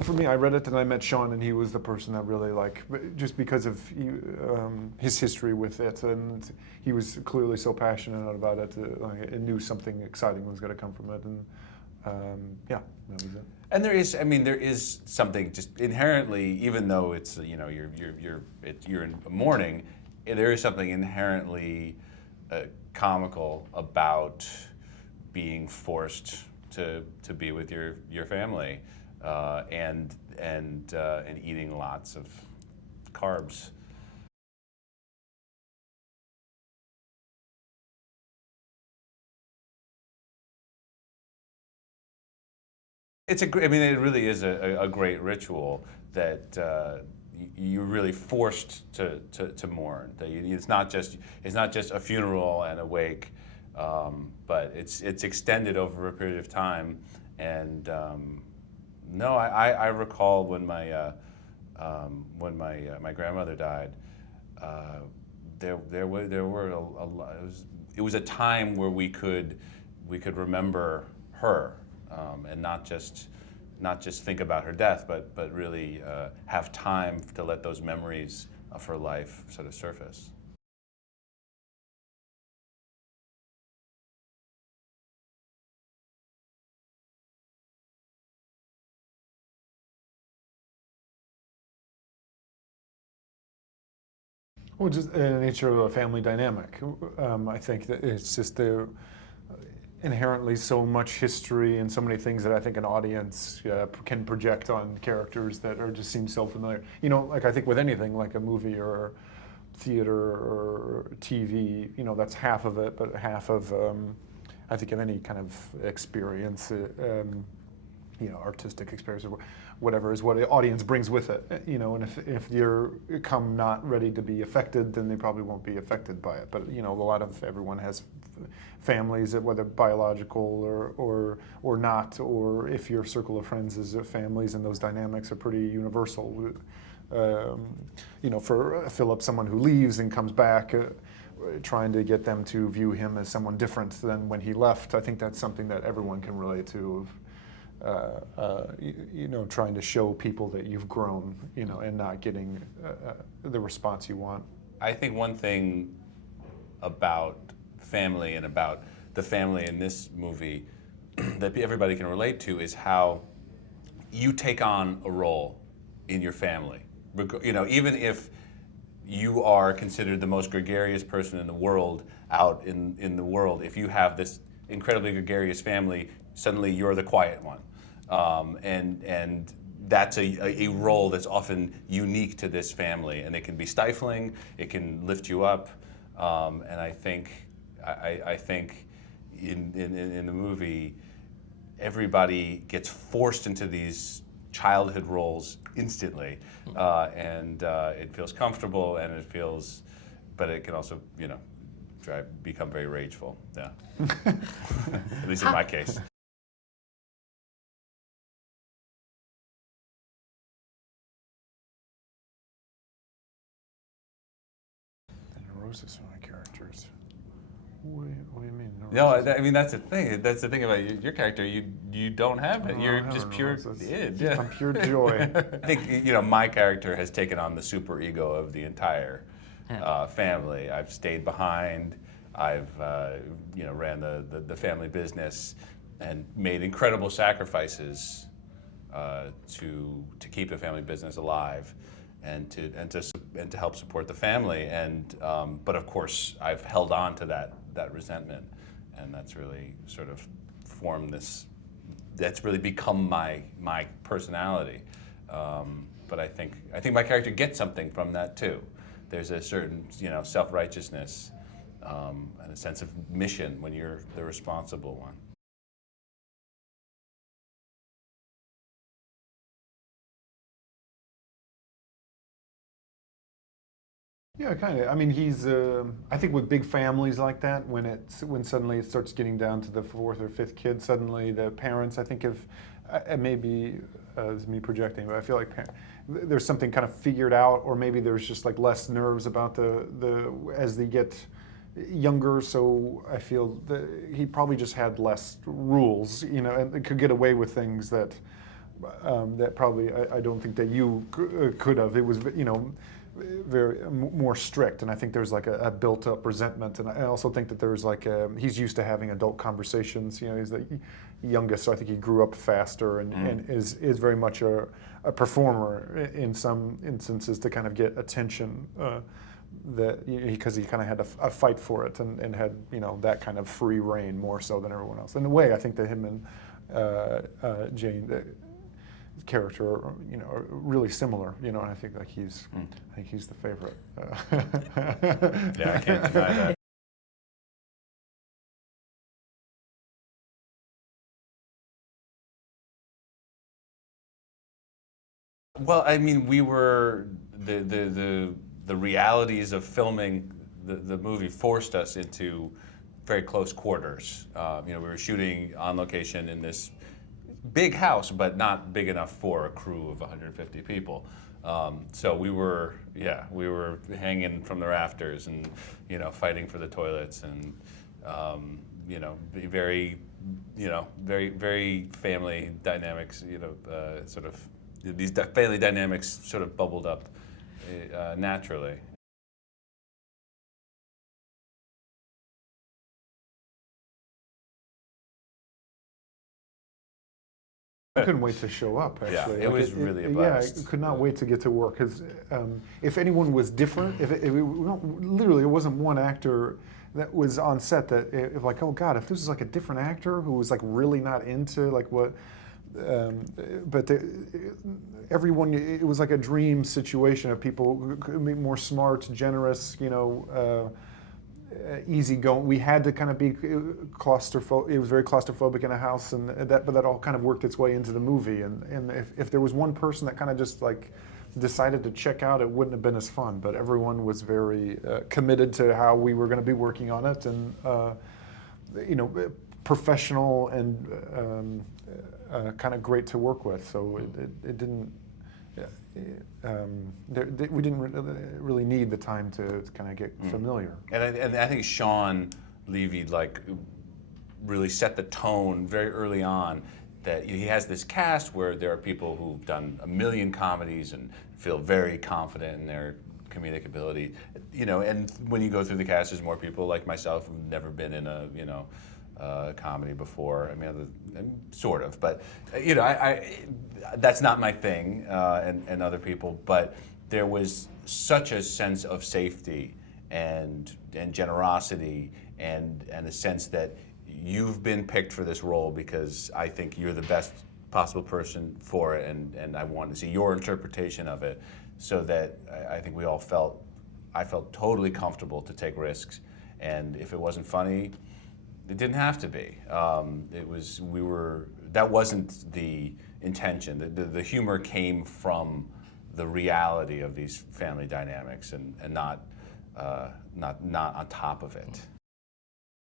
For me, I read it and I met Sean, and he was the person that really just because of his history with it, and he was clearly so passionate about it. And knew something exciting was going to come from it, and yeah, that was it. And there is something just inherently, even though it's you're in mourning, there is something inherently comical about being forced to be with your family and eating lots of carbs. It's I mean, it really is a great ritual that you're really forced to mourn. That it's not just a funeral and a wake, but it's extended over a period of time. And no, I recall when my grandmother died. There were a lot. It was a time where we could remember her. And not just think about her death, but really have time to let those memories of her life sort of surface. Well, just the nature of a family dynamic. I think that it's just there inherently so much history and so many things that I think an audience can project on characters that just seem so familiar. Like I think with anything, like a movie or theater or TV, that's half of it, but half of I think in any kind of experience, artistic experience or whatever is what the audience brings with it. And if you're come not ready to be affected, then they probably won't be affected by it. But a lot of everyone has families, whether biological or not, or if your circle of friends is families, and those dynamics are pretty universal. For Philip, someone who leaves and comes back, trying to get them to view him as someone different than when he left, I think that's something that everyone can relate to. Trying to show people that you've grown, and not getting the response you want. I think one thing about family and about the family in this movie that everybody can relate to is how you take on a role in your family. Even if you are considered the most gregarious person in the world out in the world, if you have this incredibly gregarious family, suddenly you're the quiet one. And that's a role that's often unique to this family, and it can be stifling, it can lift you up, and I think in the movie, everybody gets forced into these childhood roles instantly, and it feels comfortable, and but it can also, become very rageful. Yeah, at least in my case. The neurosis of my characters. What do you mean? No, I mean that's the thing. That's the thing about your character. You don't have it. You're just pure id. Yeah. I'm pure joy. I think my character has taken on the super ego of the entire family. I've stayed behind. I've ran the family business and made incredible sacrifices to keep the family business alive and to help support the family. And but of course, I've held on to that resentment, and that's really sort of formed this. That's really become my personality. But I think my character gets something from that too. There's a certain self-righteousness and a sense of mission when you're the responsible one. Yeah, kind of. I mean, he's. I think with big families like that, when suddenly it starts getting down to the fourth or fifth kid, suddenly the parents, I think, maybe it's me projecting, but I feel like there's something kind of figured out, or maybe there's just like less nerves about the as they get younger. So I feel that he probably just had less rules, and could get away with things that that probably I don't think that you could have. It was, you know, very more strict, and I think there's like a built-up resentment, and I also think that there's like he's used to having adult conversations. You know, he's the youngest, so I think he grew up faster, and is very much a performer in some instances to kind of get attention. That because he kind of had a fight for it and had, you know, that kind of free reign more so than everyone else. In a way, I think that him and Jane, the character, are, you know, are really similar. You know, and I think like I think he's the favorite. Yeah, I can't deny that. Well, I mean, we were the realities of filming the movie forced us into very close quarters. You know, we were shooting on location in this big house, but not big enough for a crew of 150 people. So we were hanging from the rafters and, you know, fighting for the toilets and, you know, very family dynamics. You know, sort of these family dynamics sort of bubbled up naturally. I couldn't wait to show up, actually. Yeah, it was really a blast. Yeah, I could not wait to get to work, because if anyone was different, literally it wasn't one actor that was on set that, like, oh God, if this was like a different actor who was like really not into like what, but everyone, it was like a dream situation of people who could be more smart, generous, you know, easygoing. We had to kind of be claustrophobic. It was very claustrophobic in a house, and but that all kind of worked its way into the movie. And if there was one person that kind of just like decided to check out, it wouldn't have been as fun. But everyone was very committed to how we were going to be working on it, and you know, professional and kind of great to work with. So it didn't. We didn't really need the time to kind of get familiar. And I think Sean Levy like really set the tone very early on, that he has this cast where there are people who've done a million comedies and feel very confident in their comedic ability, you know. And when you go through the cast, there's more people like myself who've never been in a, you know, comedy before. I mean, sort of, but you know, I that's not my thing, and other people. But there was such a sense of safety and generosity and a sense that you've been picked for this role because I think you're the best possible person for it, and I want to see your interpretation of it, so that I think we all felt, I felt totally comfortable to take risks, and if it wasn't funny, it didn't have to be. That wasn't the intention. The humor came from the reality of these family dynamics, and not on top of it.